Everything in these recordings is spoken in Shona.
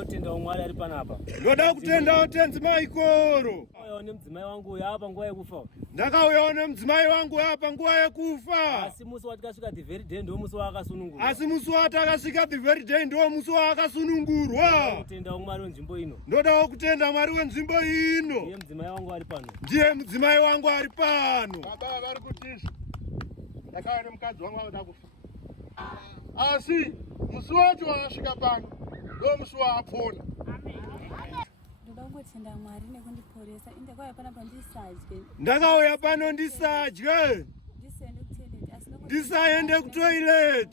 Ndotenda umwari ari panapa. Ndoda kutenda Tenzi Michael. Uyaone mudzimai wangu yapa nguwa yekufa. Ndakauyaona mudzimai wangu yapa nguwa yekufa. Asi musi watakasvika the very day ndo musi wakasunungurwa. Asi musi watakasvika the very day ndo musi wakasunungurwa. Kutenda umwari wenzvimbo ino. Ndoda kutenda Mwari wenzvimbo ino. Ndiye mudzimai wangu ari pano. Ndiye mudzimai wangu ari pano. Baba vari kutisha. Ndakaona mukadzi wangu akuda kufa. Asi musi wacho wakasvika pano ndo musi waapona. Ndakangotenda Mwari nekundiporesa. Ndakauya panapa ndisadye. Ndakauya pano ndisadye. Ndisaende kutoilet.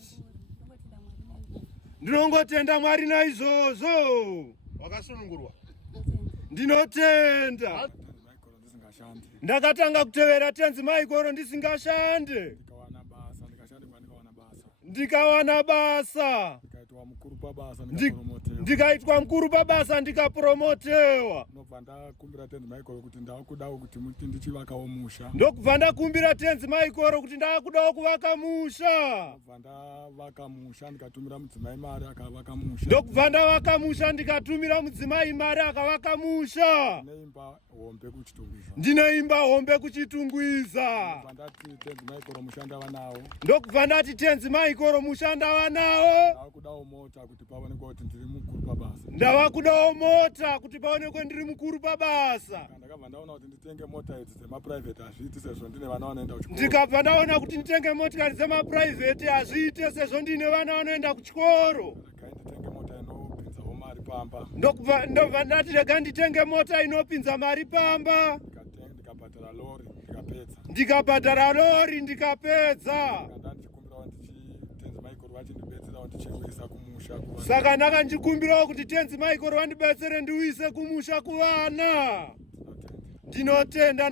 Ndinongotenda Mwari naizvozvo. Wakasunungurwa. Ndinotenda. Ndakatanga kutevera Tenzi Michael ndisingashande. Ndikawana basa. Ndikaitwa mukuru pabasa ndikapromotewa. Ndokubva ndakumbira Tenzi Michael kuti ndakudawo kuti ndichivakawo musha. Ndokubva ndakumbira Tenzi Michael kuti ndakudawo kuvaka musha. Ndokubva ndavaka musha ndikatumira mudzimai mari akavaka musha. Ndokubva ndavaka musha ndikatumira mudzimai mari akavaka musha. Neimba hombe kuchitungwiza. Ndine imba hombe kuchitungwiza. Ndokubva ndati Tenzi Michael musha ndava nawo. Ndokubva ndati Tenzi Michael musha ndava nawo. Ndakudawo mota kuti paonekwe kuti ndiri mukuru pabasa. Ndavakudawo mota kuti paonekwe ndiri mukuru pabasa. Ndakabva ndaona kuti nditenge mota idzi dzemaprivate hazviiti sezvo ndine vana vanoenda kuchikoro. Ndikabva ndaona kuti nditenge motikari dzemaprivate hazviite sezvo ndine vana vanoenda kuchikoro. Regai nditenge mota inopinzawo mari pamba. Ndobva ndati rega nditenge mota inopinza mari pamba. Ndikabhadhara lori ndikapedza. Ndikabhadhara lori ndikapedza. Tenzi Michael vachindibetserawo ndichiuyisa kumusha kuvana. Saka ndakanjikumbirawo kuti Tenzi Michael vandibetsere ndiuyise kumusha kuvana. Ndinotenda.